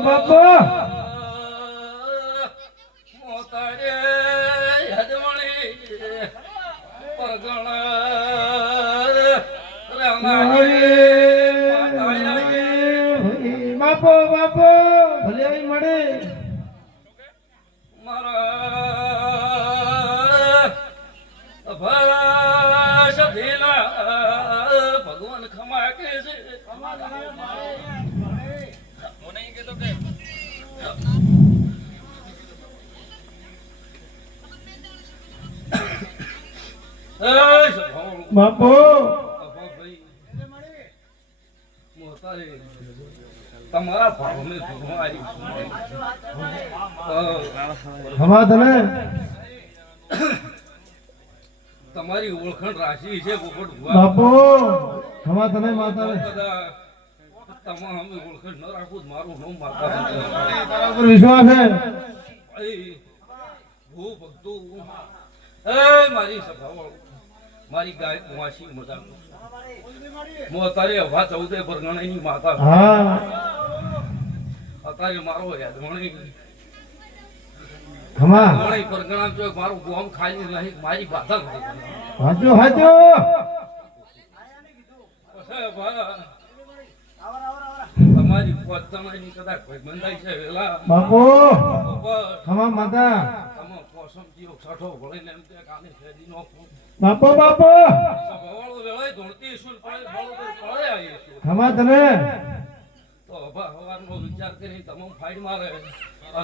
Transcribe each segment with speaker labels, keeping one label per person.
Speaker 1: બાપો.
Speaker 2: મોતારે યજમણી પરગણ રંગાઈ
Speaker 1: બાપો.
Speaker 2: તમારા ભાવને
Speaker 1: ખમા તને
Speaker 2: તમારી ઓળખાણ રાશિ છે ભુવા.
Speaker 1: બાપો ખમા તને માતા
Speaker 2: કદાચ તમામ અમે ઓળખાણ ન રાખું તો મારું નામ માતા
Speaker 1: તારા પર વિશ્વાસ છે?
Speaker 2: હું ભક્તો એ મારી સભાવાળો મારી ગાય વાસી મજા હું અત્યારે હવા ચૌદે પરગણાની માતા છું.
Speaker 1: હા.
Speaker 2: અત્યારે મારો યાદ
Speaker 1: ખમા
Speaker 2: ગણાઈ પરગણા જો મારું ગોમ ખાલી નહીં મારી બાધા નથી
Speaker 1: હાચો હાચો
Speaker 2: પછી ભા, તમારી પોતાની કદાચ કોઈ બંધાઈ છે વેલા.
Speaker 1: બાપો. ખમા માતા. બાપો બાપો! તને?
Speaker 2: તો હવારનો વિચાર કરી તમામ ફાઈડ મારે.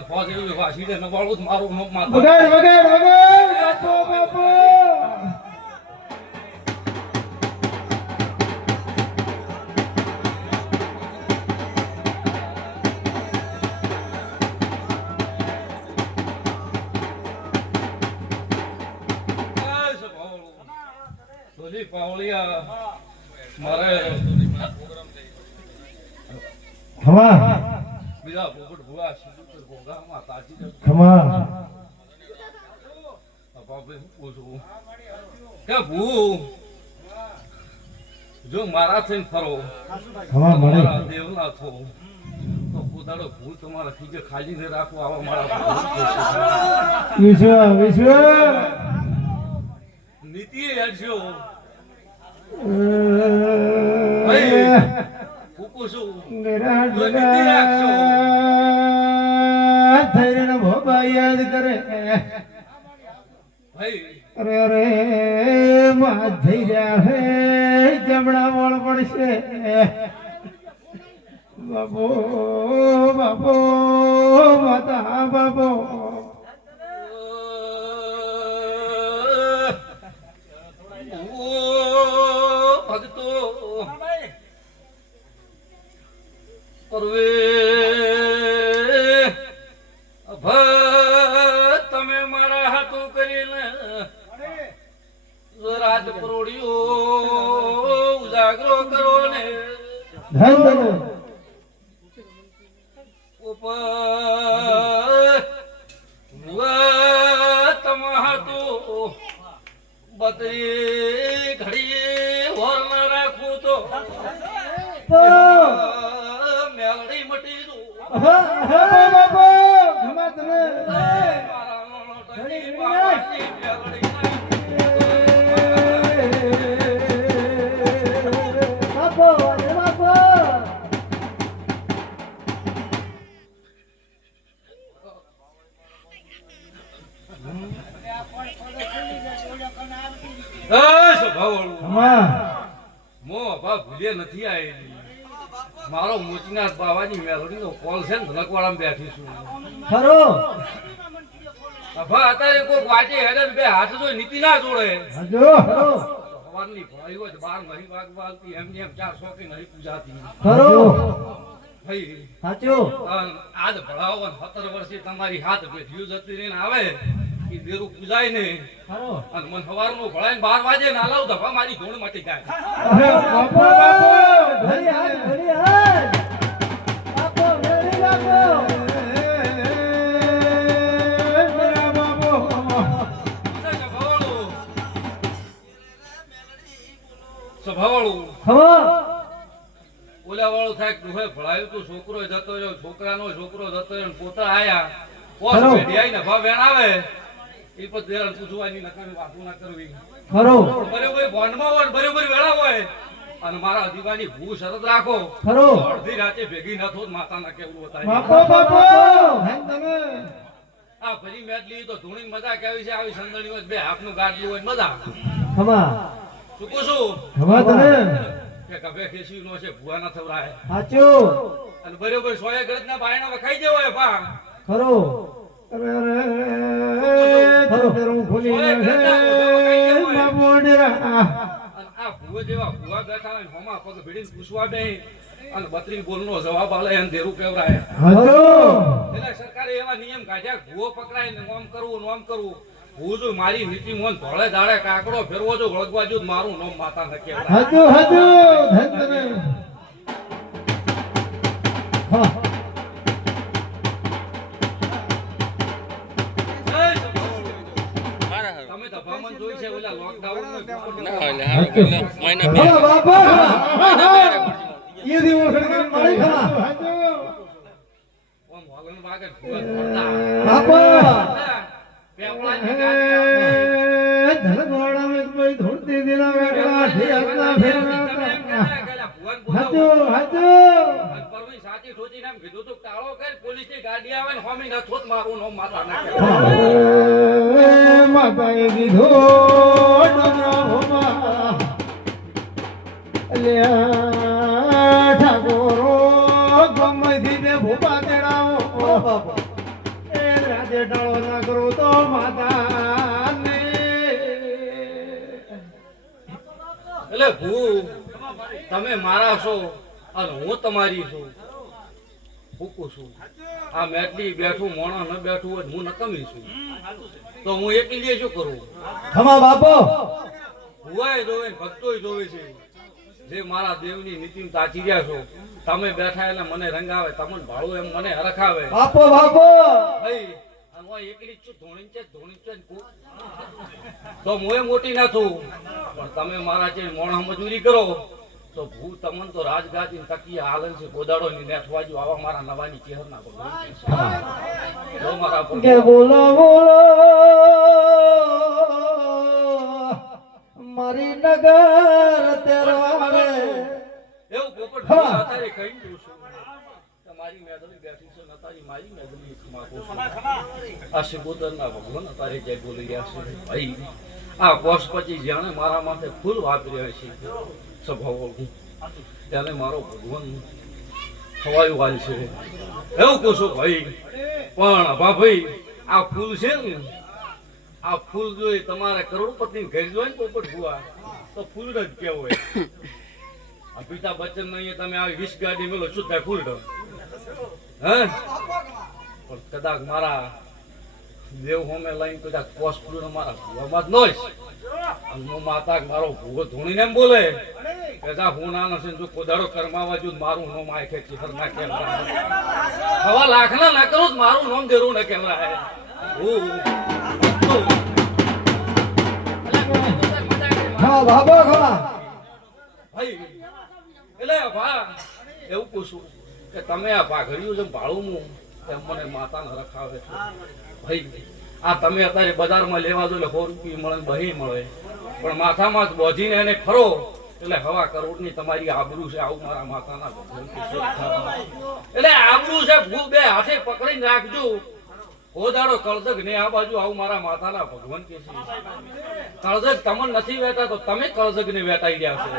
Speaker 2: ફોજ એવી નવાળું મારું જો મારા થઈને ફરો
Speaker 1: મળે
Speaker 2: દેવના થો તો પોતાનો ભૂ તમારા ખીજે ખાલી ને રાખો આવા મારા
Speaker 1: વિશ્વ વિશ્વ યાદ કરે. અરે અરે માં થઈ રહ્યા હે જમણા વળ પડશે. બાપો બાપો માતા
Speaker 2: ઉપર ભુવા તમારા તો. બતરી ઘડી હોર ન રાખું તો મેલડી મટી દઉં
Speaker 1: બાપો
Speaker 2: મો. અભા ભૂલે નથી આયેલી. મારો મોચીનાથ બાબાની મેલડીનો કોલ છે ને ધનકવાડામાં બેઠી છું.
Speaker 1: ખરો.
Speaker 2: અભા અત્યારે કોક વાંચે હેડે બે હાથ જોઈ નીતિ ના જોડે.
Speaker 1: હજો
Speaker 2: સવારની ભણાઈ હોય બાર નહીં વાગવા આવતી એમ ચાર સોકી નહીં પૂજાતી. ભાઈ
Speaker 1: સાચું.
Speaker 2: આજ ભણાવો સત્તર વર્ષથી તમારી હાથ પેઢીઓ જતી રહીને આવે. એ દેરું પૂજાય ને અને મને બાર વાગે ના લાવ ધપા મારી ધૂળ મટી જાય.
Speaker 1: હાથ હાથ.
Speaker 2: ઓલા વાળું થાય ગૃહે ભળાયું તું છોકરો જતો રહ્યો છોકરાનો છોકરો જતો રહ્યો ને પોતા આયા. પોસ. પેઢી આવીને ભા વેણ આવે એ પછી દેરાણ પૂછવાની નકામી વાતો ના કરવી
Speaker 1: ખરો.
Speaker 2: બરોબર બોન્ડમાં હોય બરોબર વેળા હોય. અને મારા દીવાની ભૂ શરત રાખો.
Speaker 1: ખરો.
Speaker 2: અડધી રાતે ભેગી ન થોત માતાના કેવું હતા
Speaker 1: બાપો બાપો! હેન તમે.
Speaker 2: આ ફરી મેચ લીધી તો ધૂણી મજા કેવી છે? આવી સંદણી હોય બે હાથનું ગાડલું હોય ને મજા.
Speaker 1: ખમા.
Speaker 2: શું કહું છું?
Speaker 1: ખમા તને
Speaker 2: કે કભે ખેસી નો છે ભૂવા ના થવરાય.
Speaker 1: સાચું.
Speaker 2: અને બરોબર સોય ગરજના બાયણા વખાઈ જવો પા
Speaker 1: ખરો.
Speaker 2: ને જવાબ આલે અને દેરું કેવરાય. એટલે સરકારે એવા નિયમ કાઢ્યા ભૂવો પકડાય ને ઓમ કરવું નોમ કરવું. હું જો મારી નીતિ મોન ધોળે દાડે કાકડો ફેરવો જો વળગવા જો મારું નોમ માતા ન કહેવાય
Speaker 1: હજુ હજુ ધન
Speaker 2: સાચી ઠોચીને એમ કીધું તું કાળો કઈ પોલીસ પોલીસની ગાડી આવે ને હોમી ના થોત મારું નોમ માતા ન.
Speaker 1: માતાએ કરો તો માતા
Speaker 2: એટલે ભૂ તમે મારા છો અને હું તમારી છું. ફૂકું છું. આ મેટલી બેઠું મોણા ન બેઠું હોય હું નકમી છું. તો હું એકલી શું કરું?
Speaker 1: ખમા બાપો.
Speaker 2: ભુવાએ જોવે ભક્તોય જોવે છે. જે મારા દેવની નીતિમ તાચી રહ્યા છો તમે બેઠા એટલે મને રંગાવે તમને ભાડું એમ મને હરખાવે.
Speaker 1: બાપો બાપો.
Speaker 2: ભાઈ એકલી છું ધોણી છે ધોણી છે તો હું મોટી ના પણ તમે મારા જે મોણ મજૂરી કરો. તો ભૂ તમને તો રાજગાદી ને તકીયા હાલન છે. ગોદાડો ની નેઠ વાજુ આવા મારા નવાની ચહેર ના બોલો મારા
Speaker 1: કે બોલો બોલો મારી નગર તેરવાડે.
Speaker 2: એવું પોપટ અત્યારે કહી દઉં છું. મેદની બેઠી છે મારી મેદલી માગું છું. આ શિબોતરના ભગવાન અત્યારે જય બોલી રહ્યા છે? ભાઈ આ કોષ પછી જાણે મારા માથે ફૂલ વાપર્યા છે. સ્વભાવ ત્યારે મારો ભગવાન ખવાયું વાલ છે. એવું કહું છું ભાઈ? પણ અભા ભાઈ, આ ફૂલ છે ને, આ ફૂલ જોઈ તમારે કરોડપતિ ઘેર જોઈ ને પોપટ ભુવા, તો ફૂલ જ કેવું હોય. અમિતાભ બચ્ચન નહીં તમે આવી વીસ ગાડી મેલો શું થાય ફૂલ હે? પણ કદાચ મારા દેવ હોમે લઈને કદાચ કોસ્ટ મારા ભૂવામાં જ હું માતા મારો ભૂવો ધૂણીને બોલે. કે જા નસે જો કોદારો કરમાવા જો મારું નોમ આય કે ચિહર ના કેમ હવા લાખ ના કરું મારું નોમ દેરું ના કેમ રહે હું
Speaker 1: હા બાબા ખમા
Speaker 2: ભાઈ એટલે ભા એવું પૂછું કે તમે આ ભાગર્યું જેમ ભાડું હું એમ મને માતાને રખાવે ભાઈ આ તમે અત્યારે બજારમાં લેવા દો એટલે સો રૂપિયા મળે બહી મળે. પણ માથામાં જ બોજીને એને ખરો એટલે હવા કરોડની તમારી આબરૂ છે આવું મારા માતાના એટલે આબરૂ છે ભૂ બે હાથે પકડી નાખજો ઓદાડો કળદક ને આ બાજુ આવું મારા માથાના ભગવાન કે છે. કળદક તમને નથી વેતા તો તમે કળદક ને વેતાઈ ગયા છો.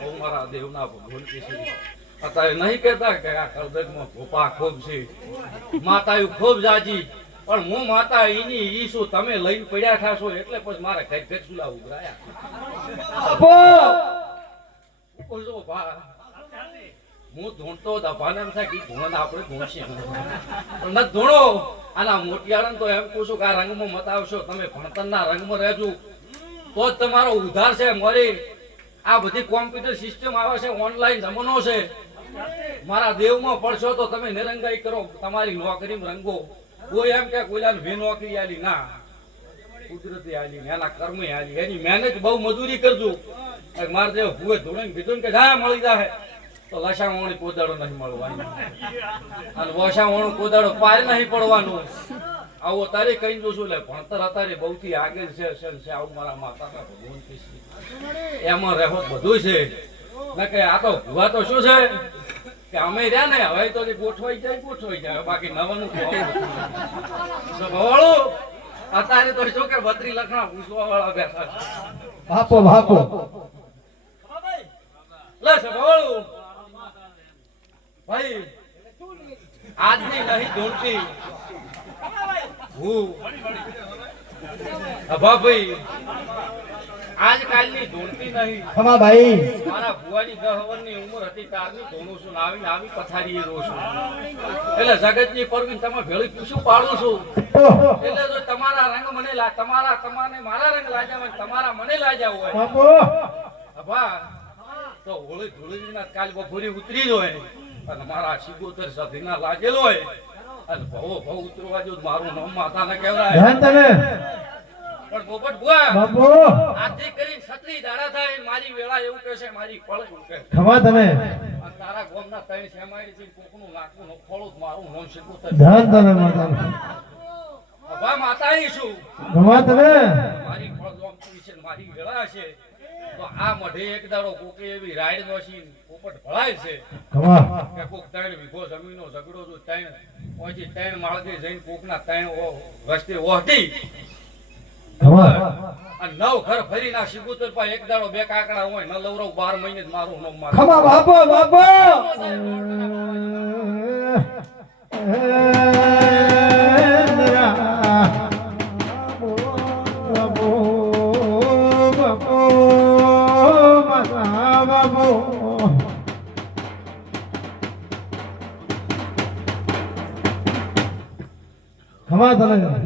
Speaker 2: આવું મારા દેવના ભગવાન કે છે. અત્યારે નહીં કહેતા કે આ કળજગમાં ભોપા ખૂબ છે. માતા ખૂબ જાજી. પણ હું માતા એની ઈ શું તમે લઈને પડ્યા થાશો એટલે પછી મારે ઘર ઘર સુલા ઉભરાયા
Speaker 1: બાપો!
Speaker 2: ઓલો ભા હું ધૂણતો એમ થાય ઈ આપણે ધૂણશે. પણ ન ધૂણો. આના મોટિયાળન તો એમ કહું છું કે આ રંગમાં મત આવશો. તમે ભણતરના રંગમાં રહેજો. તો જ તમારો ઉધાર છે મરી આ બધી કોમ્પ્યુટર સિસ્ટમ આવે છે ઓનલાઈન જમાનો છે. મારા દેવમાં પડશો તો તમે નિરંગાઈ કરો. તમારી નોકરીમાં રંગો. કોઈ એમ કે કોઈલાને ભે નોકરી આલી, ના, કુદરતી આલી એના કર્મ આલી, એની મહેનત બહુ મજૂરી કરજો. મારે જે હુએ ભૂએ કીધું કે જા મળી જાય તો લસાવણી કોદાડો નહીં મળવાની અને વસાવણું કોદાડો પાર નહીં પડવાનું. આવો તારે કઈ દઉં છું એટલે ભણતર અત્યારે બહુથી આગળ છે છે આવું મારા માતા ભગવાન એમાં રહેવો બધું છે. કે આ તો ભૂવા તો શું છે? કે અમે રહ્યા ને હવે તો ગોઠવાઈ જાય ગોઠવાઈ જાય બાકી નવાનું ભવાળું, અત્યારે તો શું કે બત્રી લખણા પૂછવા વાળા બેઠા.
Speaker 1: બાપો બાપો
Speaker 2: લે ભવાળું. ભાઈ આજની નહીં ધૂણતી હું. અભા ભાઈ આજકાલની ધૂણતી નહીં.
Speaker 1: ખમા ભાઈ.
Speaker 2: મારા ભુવાની ગહવનની ઉંમર હતી તારની ધોણું છું ને આવી આવી પથારીએ રો છું. એટલે જગતની પરવીન તમે ભેળી પૂછું પાડું છું? એટલે જો તમારા રંગ મને તમારા તમારે મારા રંગ લાગ્યા હોય તમારા મને લાગ્યા હોય.
Speaker 1: બાપો.
Speaker 2: અભા તો હોળી ધૂળીના કાલ બપોરે ઉતરી હોય. અને મારા સિગોતર સધીના લાગેલો હોય. અને ભવો ભવ ઉતરવા જો મારું નામ માથાને કહેવાય.
Speaker 1: ધ્યાન તને.
Speaker 2: પણ પોપટ બુઆ
Speaker 1: બાપુ!
Speaker 2: આથી કરી છત્રી દાડા થાય મારી વેળા એવું કહે છે મારી ફળ એવું કહે
Speaker 1: ખવા
Speaker 2: આ તારા ગોમના ત્રણ સેમાઈ છે કોકનું નાકનું નફોળું જ મારું નામ સિગોતર
Speaker 1: ધ્યાન તને માતા.
Speaker 2: અભા માતાની છું.
Speaker 1: ખવા તને
Speaker 2: મારી ફળ જોમતી છે મારી વેળા છે. તો આ મઢે એક દાડો કોકે એવી રાઈડ નોશી પોપટ ભળાય છે
Speaker 1: ખવા
Speaker 2: કે કોક ત્રણ વીઘો જમીનનો ઝઘડો જો ત્રણ પછી ત્રણ માળગે જઈને કોકના ત્રણ રસ્તે ઓહટી નવ ઘર ફરીના સિગુતર પા એક દાડો બે કાકડા હોય ન લવરવ બાર મહિને જ મારું નામ મારું.
Speaker 1: ખમા બાપો બાપો! ખમા તને.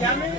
Speaker 2: જામી